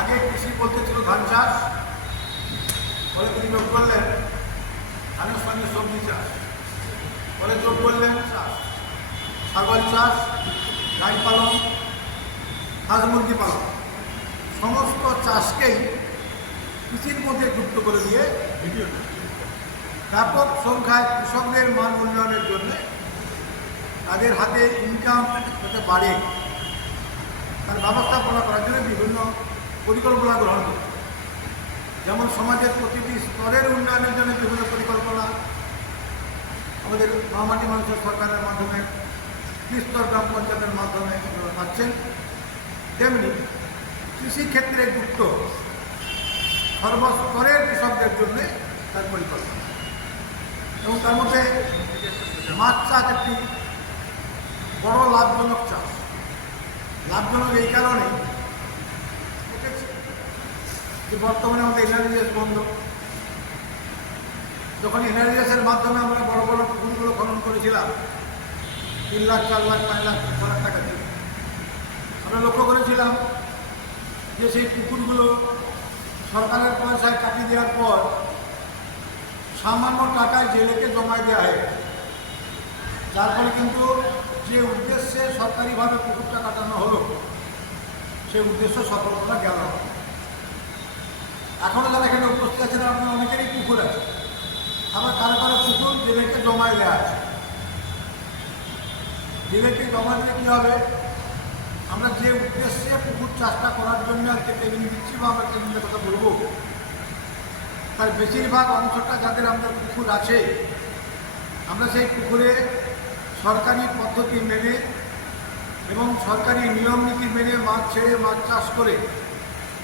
আগে কৃষি বলতে ছিল ধান চাষ, পরে তিনি যোগ করলেন ধানের সঙ্গে সবজি চাষ, পরে যোগ করলেন চাষ, ছাগল চাষ, গাই পালন, হাঁস মুরগি পালন, সমস্ত চাষকেই কৃষির মধ্যে যুক্ত করে দিয়ে ভিডিও ব্যাপক সংখ্যায় কৃষকদের মান উন্নয়নের জন্য তাদের হাতে ইনকাম যাতে বাড়ে তার ব্যবস্থাপনা করার জন্য বিভিন্ন পরিকল্পনা গ্রহণ করে। যেমন সমাজের প্রতিটি স্তরের উন্নয়নের জন্য বিভিন্ন পরিকল্পনা আমাদের মহামাটি মানুষের সরকারের মাধ্যমে ত্রিস্তর গ্রাম পঞ্চায়েতের মাধ্যমে পাচ্ছেন, তেমনি কৃষিক্ষেত্রে যুক্ত সর্বস্তরের কৃষকদের জন্য তার পরিকল্পনা। এবং তার মধ্যে মাছ চাষ একটি বড় লাভজনক চাষ। লাভজনক এই কারণে যে বর্তমানে আমাদের এনআরজিএস বন্ধ। যখন এনআরজিএসের মাধ্যমে আমরা বড় বড় পুকুরগুলো খনন করেছিলাম 3 লাখ 4 লাখ 5 লাখ 6 লাখ টাকা দিয়ে, আমরা লক্ষ্য করেছিলাম যে সেই পুকুরগুলো সরকারের পয়সায় কাটিয়ে দেওয়ার পর সামান্য টাকায় জেলেকে জমা দেওয়া হয়, যার ফলে কিন্তু যে উদ্দেশ্যে সরকারিভাবে পুকুরটা কাটানো হলো সেই উদ্দেশ্য সফল করা গেল। এখনও যারা এখানে উপস্থিত আছেন আপনার অনেকেরই পুকুর আছে, আবার কারো কারো পুকুর জেলেকে জমায় দেওয়া আছে। জেলেকে জমা দিলে কী হবে, আমরা যে উদ্দেশ্যে পুকুর চাষটা করার জন্য আজকে ট্রেনিং দিচ্ছি বা আমরা ট্রেনিংয়ের কথা বলবো, তার বেশিরভাগ অংশটা যাদের আমাদের পুকুর আছে, আমরা সেই পুকুরে সরকারি পদ্ধতি মেনে এবং সরকারি নিয়ম নীতি মেনে মাছ ছেড়ে মাছ চাষ করে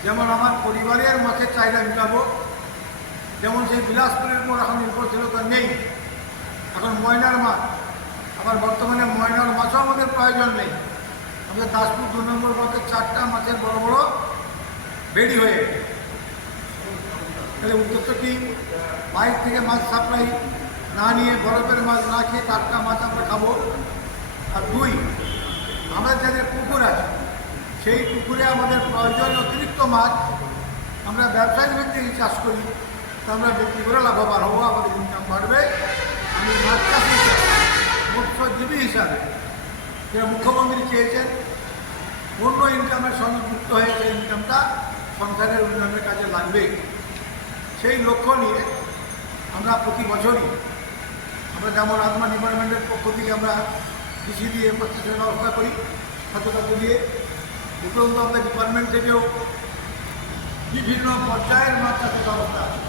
যেমন আমার পরিবারের মাছের চাহিদা মেটাবো, যেমন সেই বিলাসপুরের উপর এখন নির্ভরশীলতা নেই, এখন ময়নার মাছ, আবার বর্তমানে ময়নার মাছও আমাদের প্রয়োজন নেই। আমাদের দাসপুর 2 নম্বর ব্লকের 4টা মাছের বড় বড় বেড়ি হয়ে গেছে। তাহলে উদ্দেশ্য কি, বাইরে থেকে মাছ সাপ্লাই না নিয়ে বরফের মাছ না খেয়ে টাটকা মাছ আমরা খাবো। আর 2, আমাদের যাদের পুকুর আছে সেই পুকুরে আমাদের প্রয়োজন অতিরিক্ত মাছ আমরা ব্যবসায়িক ভিত্তিক চাষ করি, তা আমরা বিক্রি করে লাভবান হবো, আমাদের ইনকাম বাড়বে। আমি মাছ চাষি মৎস্যজীবী হিসাবে যেটা মুখ্যমন্ত্রী চেয়েছেন অন্য ইনকামের সঙ্গে যুক্ত হয়ে সেই ইনকামটা সংসারের উন্নয়নের কাজে লাগবে, সেই লক্ষ্য নিয়ে আমরা প্রতি বছরই আমরা যেমন আত্মা ডিপার্টমেন্টের পক্ষ থেকে আমরা কৃষি দিয়ে মাছ চাষের ব্যবস্থা করি, ছাত্রছাত্রী দিয়ে, উপরন্ত আমাদের ডিপার্টমেন্ট থেকেও বিভিন্ন পর্যায়ের মাছ চাষের ব্যবস্থা আছে।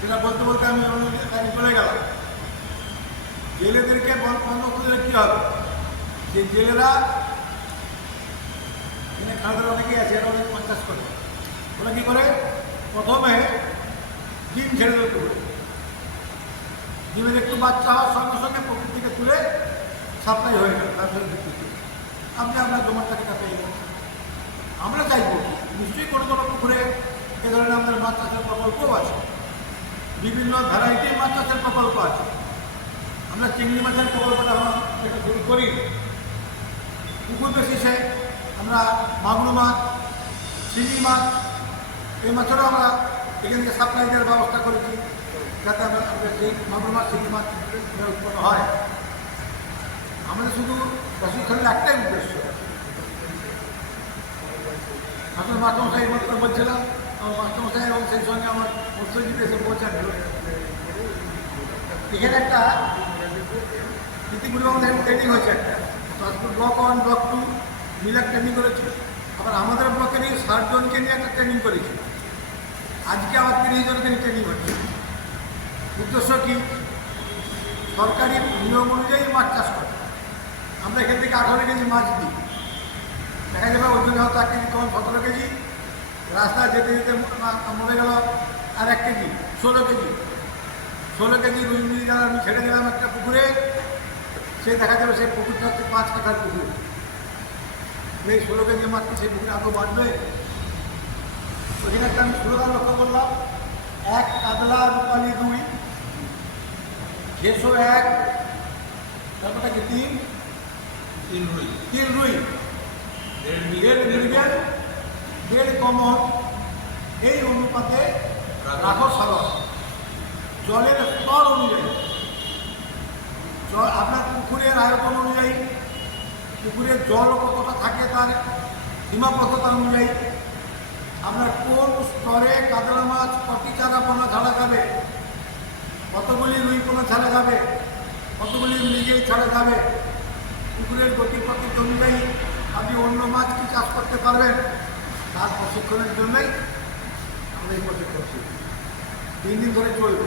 যেটা বলতে বলতে আমি চলে গেলাম, জেলেদেরকে বন্ধ করে কী হবে, যে জেলেরা এখানে খানাদের অনেকেই আছে, এরা অনেক মাছ চাষ করে। ওরা কী করে, প্রথমে ডিম ছেড়ে দেবে পুকুরে, ডিমের একটু বাচ্চা হওয়ার সঙ্গে সঙ্গে পুকুর থেকে তুলে সাপ্লাই হয়ে গেল ব্যবসায়িক ভিত্তিতে, আপনি আপনার জমার টাকা পেয়ে গেলেন। আমরা চাইব নিশ্চয়ই কোনো কোনো পুকুরে এ ধরনের আমাদের মাছ চাষের প্রকল্পও আছে, বিভিন্ন ভ্যারাইটির মাছ চাষের প্রকল্প আছে। আমরা চিংড়ি মাছের প্রকল্পটা এখন যেটা শুরু করি, পুকুর বেসিসে আমরা মাগুর মাছ, চিংড়ি মাছ, এই মাছেরও আমরা এখান থেকে সাপ্লাই দেওয়ার ব্যবস্থা করেছি, যাতে আমরা সেই মাগুর মাছ, চিংড়ি মাছ উৎপন্ন হয়। আমাদের শুধু প্রশিক্ষণের একটাই উদ্দেশ্য, আসলে মাস্টারমশাই মাত্র বলছিলাম, আমার মাস্টারমশাই এবং সেই সঙ্গে আমার মৎস্যজীবী এসে পৌঁছান। এখানে একটা ইতিপূর্বে আমাদের ট্রেনিং হয়েছে, একটা ব্লক 1 ব্লক 2 মিলে ট্রেনিং করেছি, আবার আমাদের ব্লকেরই 60 জনকে নিয়ে একটা ট্রেনিং করেছি। আজকে আবার 30 জনকে নিয়ে ট্রেনিং হচ্ছে। উদ্দেশ্য কি, সরকারি নিয়ম অনুযায়ী মাছ চাষ করে। আমরা এখান থেকে 18 কেজি মাছ দিই, দেখা যাবে ওজন হয়তো 1 কেজি কম 17 কেজি, রাস্তায় যেতে যেতে মরে গেল আর 1 কেজি 16 কেজি 16 কেজি রুই মিলি যারা আমি ছেড়ে দিলাম একটা পুকুরে, সে দেখা যাবে সেই পুকুরটা হচ্ছে 5 কাঠার পুকুর। এই 16 কেজি মাছ কি সেই পুকুরে আরও বাঁচবে? ওইখানে একটা আমি স্লোগান লক্ষ্য করলাম, 1 কাতলা রূপালি 2, ঘেঁষো 1, তারপরটা কি 3 রুই, 1.5 মিলিয়ন 1.5 কমন এই অনুপাতে রাখো সাগর। জলের স্তর অনুযায়ী, জল আপনার পুকুরের আয়তন অনুযায়ী, পুকুরের জল কতটা থাকে তার সীমাবদ্ধতা অনুযায়ী, আপনার কোন স্তরে কাতলা মাছ কটি চারা পোনা ছাড়া যাবে, কতগুলি রুই পোনা ছাড়া যাবে, কতগুলি মৃগেল ছাড়া যাবে, পুকুরের গতিপথের অনুযায়ী আপনি অন্য মাছ কি চাষ করতে পারবেন, তার প্রশিক্ষণের জন্যই আমরা এই প্রশিক্ষণ 3 দিন ধরে চলবে।